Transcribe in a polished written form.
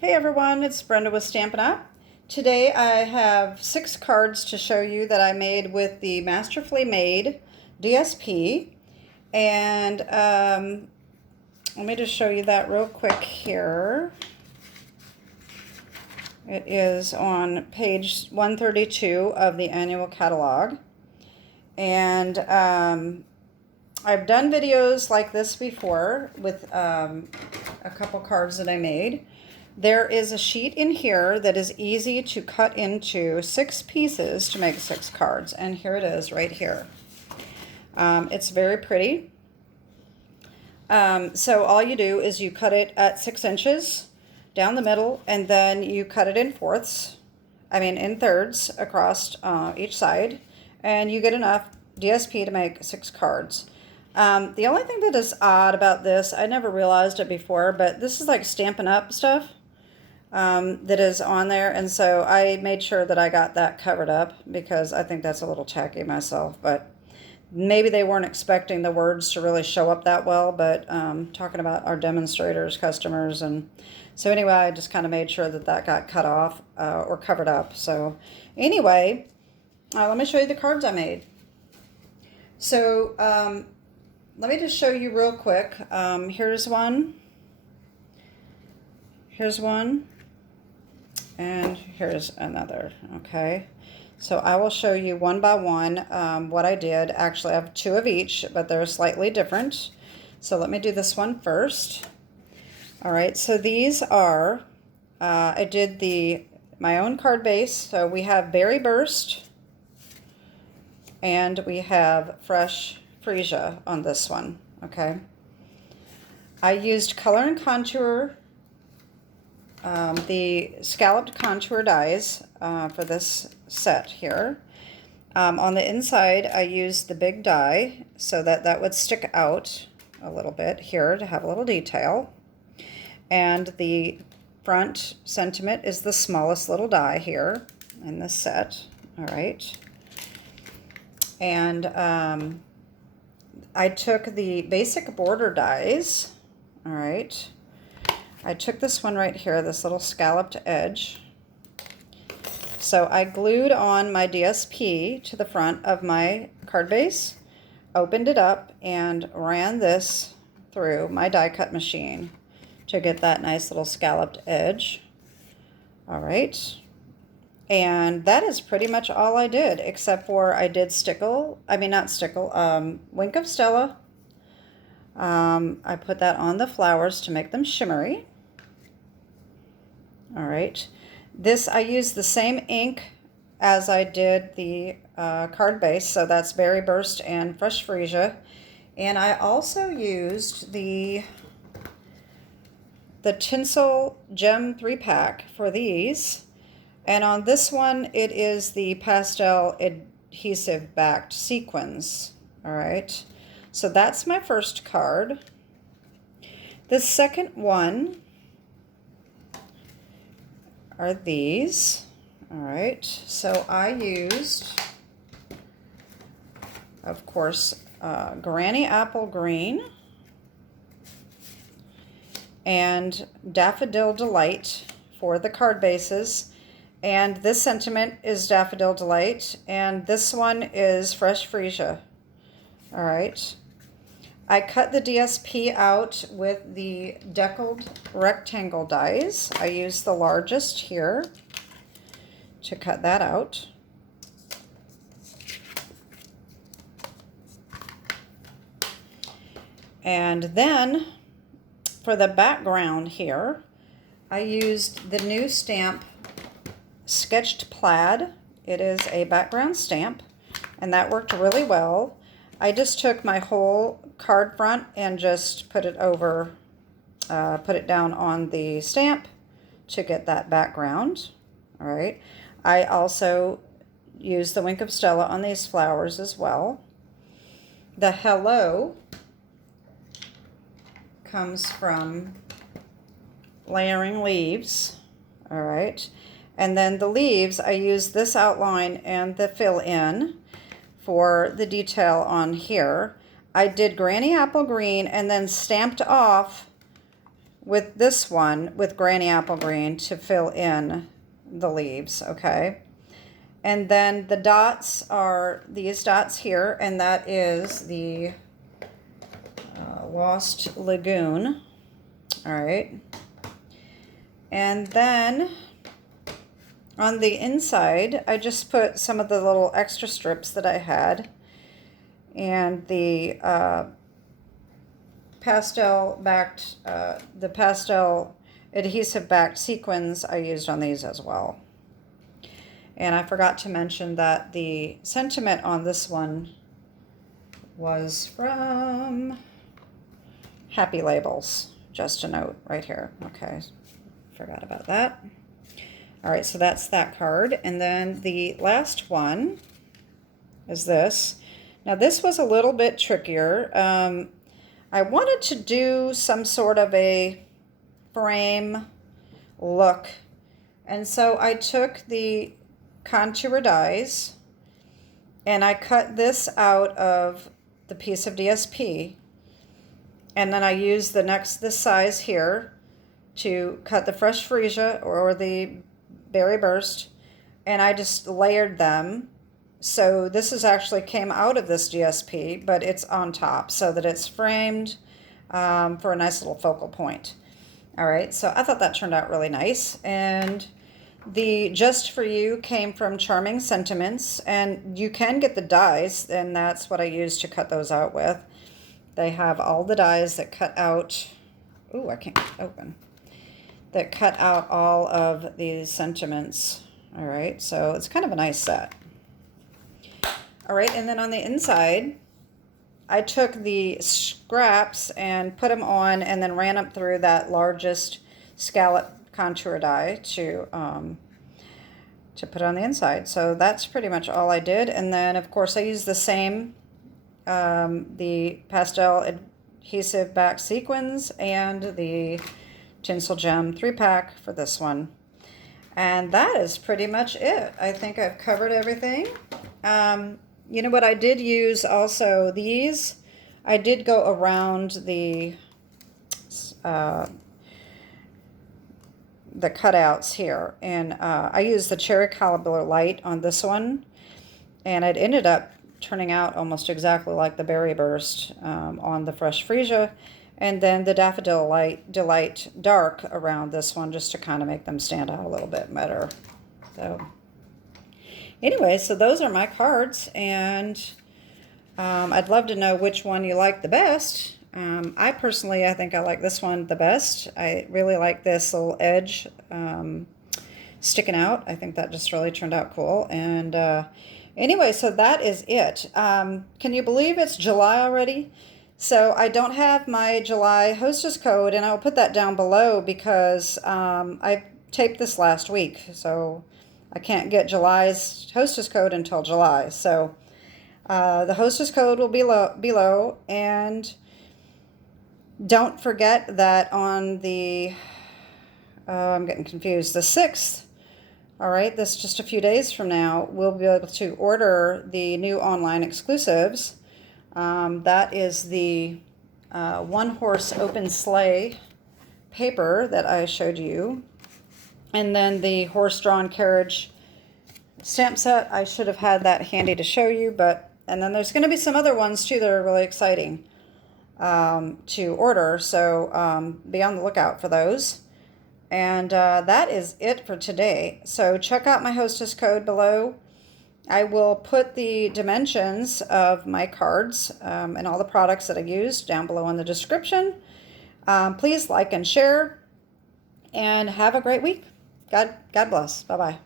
Hey everyone, it's Brenda with Stampin' Up. Today I have 6 cards to show you that I made with the Masterfully Made DSP. And let me just show you that real quick here. It is on page 132 of the annual catalog. And I've done videos like this before with a couple cards that I made. There is a sheet in here that is easy to cut into 6 pieces to make 6 cards. And here it is right here. It's very pretty. So all you do is you cut it at 6 inches down the middle, and then you cut it in thirds across each side, and you get enough DSP to make 6 cards. The only thing that is odd about this, I never realized it before, but this is like Stampin' Up stuff that is on there, and so I made sure that I got that covered up because I think that's a little tacky myself, but maybe they weren't expecting the words to really show up that well, but talking about our demonstrators, customers, and so anyway, I just kind of made sure that that got cut off or covered up. So anyway, let me show you the cards I made. So let me just show you real quick. Here's one. Here's one. And here's another, okay? So I will show you one by one what I did. Actually, I have 2 of each, but they're slightly different. So let me do this one first. All right, so these are, I did my own card base. So we have Berry Burst, and we have Fresh Freesia on this one, okay? I used Color and Contour, the Scalloped contour dies for this set here. On the inside, I used the big die so that that would stick out a little bit here to have a little detail. And the front sentiment is the smallest little die here in this set. All right. And I took the basic border dies. All right. I took this one right here, this little scalloped edge. So I glued on my DSP to the front of my card base, opened it up, and ran this through my die cut machine to get that nice little scalloped edge. All right. And that is pretty much all I did, except for I did Wink of Stella. I put that on the flowers to make them shimmery. All right. This, I used the same ink as I did the card base, so that's Berry Burst and Fresh Freesia. And I also used the Tinsel Gem 3-pack for these. And on this one, it is the Pastel Adhesive backed Sequins. All right. So that's my first card. The second one are these. All right. So I used, of course, Granny Apple Green and Daffodil Delight for the card bases. And this sentiment is Daffodil Delight, and this one is Fresh Freesia. All right. I cut the DSP out with the deckled rectangle dies. I used the largest here to cut that out. And then for the background here, I used the new stamp Sketched Plaid. It is a background stamp, and that worked really well. I just took my whole card front and just put it over, put it down on the stamp to get that background. All right. I also used the Wink of Stella on these flowers as well. The Hello comes from Layering Leaves. All right. And then the leaves, I used this outline and the fill in for the detail on here. I did Granny Apple Green and then stamped off with this one with Granny Apple Green to fill in the leaves, okay? And then the dots are these dots here, and that is the Lost Lagoon, all right? And then on the inside, I just put some of the little extra strips that I had, and the pastel adhesive backed sequins I used on these as well. And I forgot to mention that the sentiment on this one was from Happy Labels. Just a note right here. Okay, forgot about that. All right, so that's that card. And then the last one is this. Now this was a little bit trickier. I wanted to do some sort of a frame look. And so I took the contour dies and I cut this out of the piece of DSP. And then I used this size here to cut the fresh freesia or the berry burst. And I just layered them. So this is actually came out of this DSP, but it's on top so that it's framed for a nice little focal point. All right, so I thought that turned out really nice. And the Just For You came from Charming Sentiments, and you can get the dies, and that's what I used to cut those out with. They have all the dies that cut out, ooh, I can't open, that cut out all of these sentiments. All right, so it's kind of a nice set. All right, and then on the inside, I took the scraps and put them on and then ran up through that largest scallop contour die to put on the inside. So that's pretty much all I did. And then, of course, I used the same, the pastel adhesive back sequins and the Tinsel Gem 3-pack for this one. And that is pretty much it. I think I've covered everything. You know what I did use also, these, I did go around the cutouts here, and I used the Cherry Caterpillar Light on this one, and it ended up turning out almost exactly like the Berry Burst on the Fresh Freesia, and then the Daffodil Delight Dark around this one just to kind of make them stand out a little bit better. So anyway, so those are my cards, and I'd love to know which one you like the best. I personally, I think I like this one the best. I really like this little edge sticking out. I think that just really turned out cool. And anyway, so that is it. Can you believe it's July already? So I don't have my July hostess code, and I'll put that down below because I taped this last week. So I can't get July's hostess code until July. So the hostess code will be below. And don't forget that on the, I'm getting confused, the 6th, all right, that's just a few days from now, we'll be able to order the new online exclusives. That is the One Horse Open Sleigh paper that I showed you. And then the horse-drawn carriage stamp set. I should have had that handy to show you, and then there's going to be some other ones too that are really exciting to order, so be on the lookout for those. And that is it for today. So check out my hostess code below. I will put the dimensions of my cards and all the products that I used down below in the description. Please like and share, and have a great week. God bless. Bye-bye.